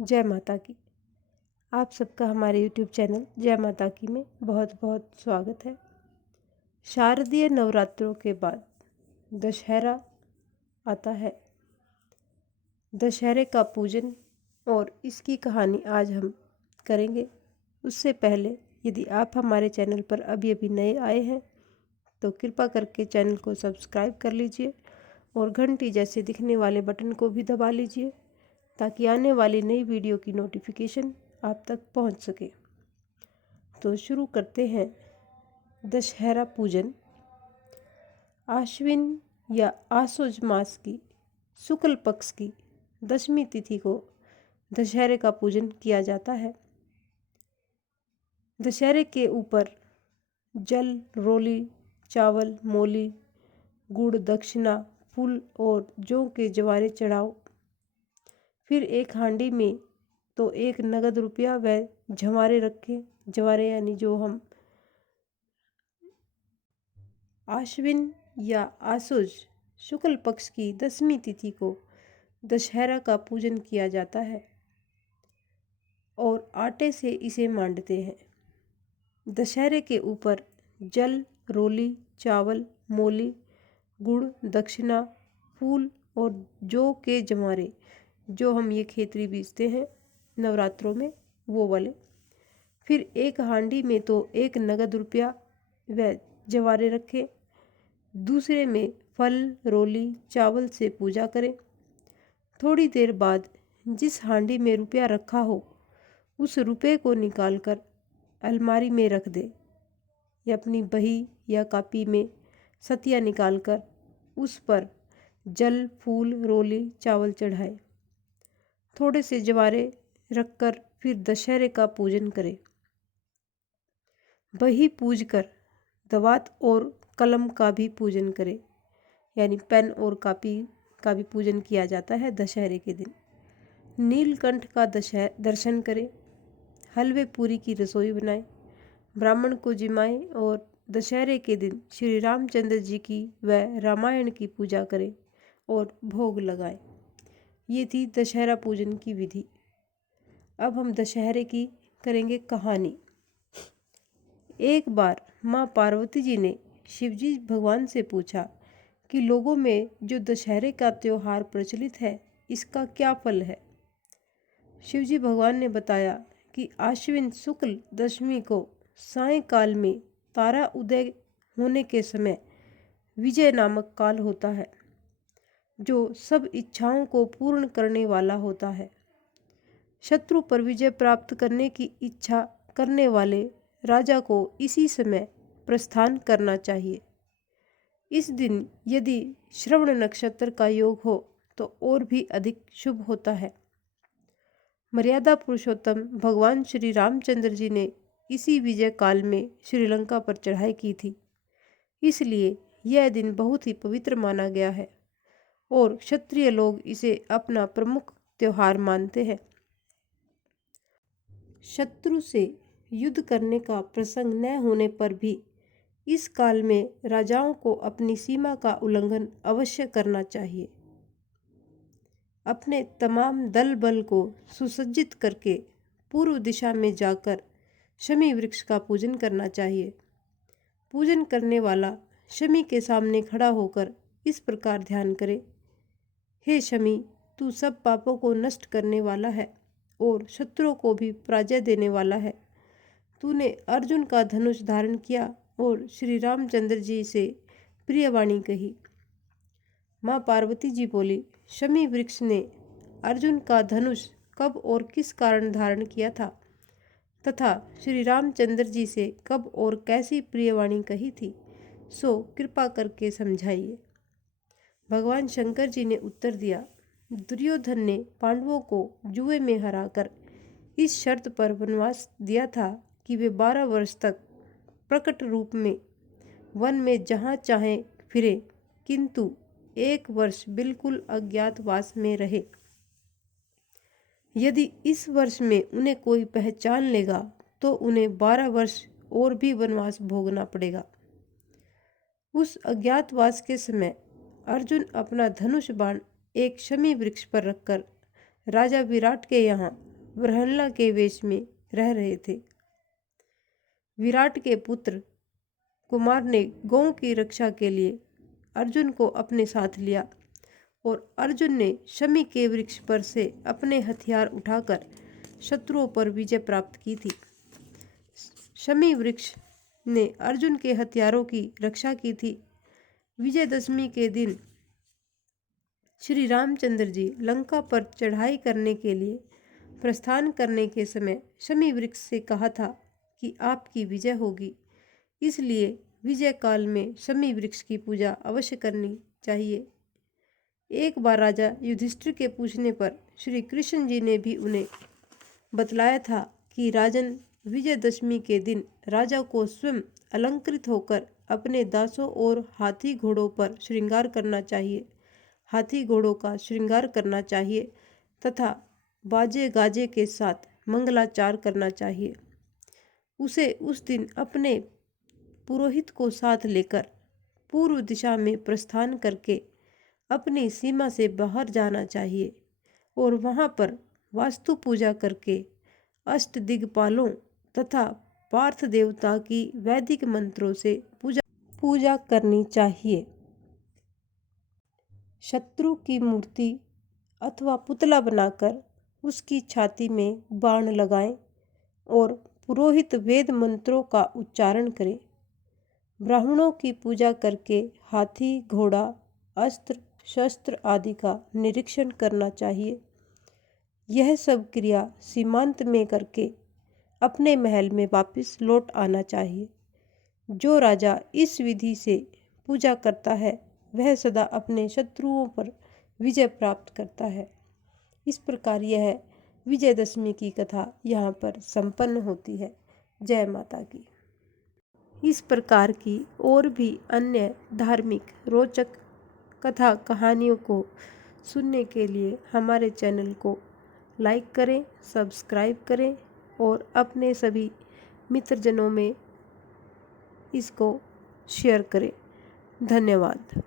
जय माता की। आप सबका हमारे YouTube चैनल जय माता की में बहुत बहुत स्वागत है। शारदीय नवरात्रों के बाद दशहरा आता है। दशहरे का पूजन और इसकी कहानी आज हम करेंगे। उससे पहले यदि आप हमारे चैनल पर अभी अभी नए आए हैं तो कृपा करके चैनल को सब्सक्राइब कर लीजिए और घंटी जैसे दिखने वाले बटन को भी दबा लीजिए ताकि आने वाली नई वीडियो की नोटिफिकेशन आप तक पहुंच सके। तो शुरू करते हैं। दशहरा पूजन आश्विन या आसोज मास की शुक्ल पक्ष की दशमी तिथि को दशहरे का पूजन किया जाता है। दशहरे के ऊपर जल, रोली, चावल, मोली, गुड़, दक्षिणा, फूल और जौ के जवारे चढ़ाओ। फिर एक हांडी में तो एक नगद रुपया व जवारे रखें। जवारे यानी जो हम आश्विन या आसुज शुक्ल पक्ष की दशमी तिथि को दशहरा का पूजन किया जाता है और आटे से इसे मांडते हैं। दशहरे के ऊपर जल, रोली, चावल, मोली, गुड़, दक्षिणा, फूल और जौ के जवारे, जो हम ये खेतरी बीजते हैं नवरात्रों में, वो वाले। फिर एक हांडी में तो एक नगद रुपया व जवारे रखें। दूसरे में फल, रोली, चावल से पूजा करें। थोड़ी देर बाद जिस हांडी में रुपया रखा हो उस रुपये को निकालकर अलमारी में रख दे या अपनी बही या कापी में सतिया निकालकर उस पर जल, फूल, रोली, चावल चढ़ाए। थोड़े से जवारे रखकर फिर दशहरे का पूजन करें। बही पूज कर दवात और कलम का भी पूजन करें, यानी पेन और कापी का भी पूजन किया जाता है दशहरे के दिन। नीलकंठ का दर्शन करें। हलवे पूरी की रसोई बनाएं, ब्राह्मण को जिमाएं और दशहरे के दिन श्री रामचंद्र जी की व रामायण की पूजा करें और भोग लगाएं। ये थी दशहरा पूजन की विधि। अब हम दशहरे की करेंगे कहानी। एक बार माँ पार्वती जी ने शिवजी भगवान से पूछा कि लोगों में जो दशहरे का त्योहार प्रचलित है इसका क्या फल है। शिवजी भगवान ने बताया कि आश्विन शुक्ल दशमी को सायंकाल में तारा उदय होने के समय विजय नामक काल होता है, जो सब इच्छाओं को पूर्ण करने वाला होता है। शत्रु पर विजय प्राप्त करने की इच्छा करने वाले राजा को इसी समय प्रस्थान करना चाहिए। इस दिन यदि श्रवण नक्षत्र का योग हो तो और भी अधिक शुभ होता है। मर्यादा पुरुषोत्तम भगवान श्री रामचंद्र जी ने इसी विजय काल में श्रीलंका पर चढ़ाई की थी, इसलिए यह दिन बहुत ही पवित्र माना गया है और क्षत्रिय लोग इसे अपना प्रमुख त्योहार मानते हैं। शत्रु से युद्ध करने का प्रसंग न होने पर भी इस काल में राजाओं को अपनी सीमा का उल्लंघन अवश्य करना चाहिए। अपने तमाम दल बल को सुसज्जित करके पूर्व दिशा में जाकर शमी वृक्ष का पूजन करना चाहिए। पूजन करने वाला शमी के सामने खड़ा होकर इस प्रकार ध्यान करे, हे शमी, तू सब पापों को नष्ट करने वाला है और शत्रुओं को भी पराजय देने वाला है। तूने अर्जुन का धनुष धारण किया और श्री रामचंद्र जी से प्रिय वाणी कही। माँ पार्वती जी बोली, शमी वृक्ष ने अर्जुन का धनुष कब और किस कारण धारण किया था तथा श्री रामचंद्र जी से कब और कैसी प्रियवाणी कही थी, सो कृपा करके समझाइए। भगवान शंकर जी ने उत्तर दिया, दुर्योधन ने पांडवों को जुए में हराकर इस शर्त पर वनवास दिया था कि वे 12 वर्ष तक प्रकट रूप में वन में जहाँ चाहें फिरे, किंतु 1 वर्ष बिल्कुल अज्ञातवास में रहे। यदि इस वर्ष में उन्हें कोई पहचान लेगा तो उन्हें 12 वर्ष और भी वनवास भोगना पड़ेगा। उस अज्ञातवास के समय अर्जुन अपना धनुष बाण एक शमी वृक्ष पर रखकर राजा विराट के यहाँ ब्रह्मला के वेश में रह रहे थे। विराट के पुत्र कुमार ने गौ की रक्षा के लिए अर्जुन को अपने साथ लिया और अर्जुन ने शमी के वृक्ष पर से अपने हथियार उठाकर शत्रुओं पर विजय प्राप्त की थी। शमी वृक्ष ने अर्जुन के हथियारों की रक्षा की थी। विजयदशमी के दिन श्री रामचंद्र जी लंका पर चढ़ाई करने के लिए प्रस्थान करने के समय शमी वृक्ष से कहा था कि आपकी विजय होगी, इसलिए विजय काल में शमी वृक्ष की पूजा अवश्य करनी चाहिए। एक बार राजा युधिष्ठिर के पूछने पर श्री कृष्ण जी ने भी उन्हें बतलाया था कि राजन, विजयदशमी के दिन राजा को स्वयं अलंकृत होकर अपने दासों और हाथी घोड़ों पर श्रृंगार करना चाहिए, हाथी घोड़ों का श्रृंगार करना चाहिए तथा बाजे गाजे के साथ मंगलाचार करना चाहिए। उसे उस दिन अपने पुरोहित को साथ लेकर पूर्व दिशा में प्रस्थान करके अपनी सीमा से बाहर जाना चाहिए और वहाँ पर वास्तु पूजा करके अष्ट दिग्पालों तथा पार्थ देवता की वैदिक मंत्रों से पूजा करनी चाहिए। शत्रु की मूर्ति अथवा पुतला बनाकर उसकी छाती में बाण लगाएं और पुरोहित वेद मंत्रों का उच्चारण करे। ब्राह्मणों की पूजा करके हाथी, घोड़ा, अस्त्र शस्त्र आदि का निरीक्षण करना चाहिए। यह सब क्रिया सीमांत में करके अपने महल में वापस लौट आना चाहिए। जो राजा इस विधि से पूजा करता है वह सदा अपने शत्रुओं पर विजय प्राप्त करता है। इस प्रकार यह विजयदशमी की कथा यहाँ पर संपन्न होती है। जय माता की। इस प्रकार की और भी अन्य धार्मिक रोचक कथा कहानियों को सुनने के लिए हमारे चैनल को लाइक करें, सब्सक्राइब करें और अपने सभी मित्रजनों में इसको शेयर करें। धन्यवाद।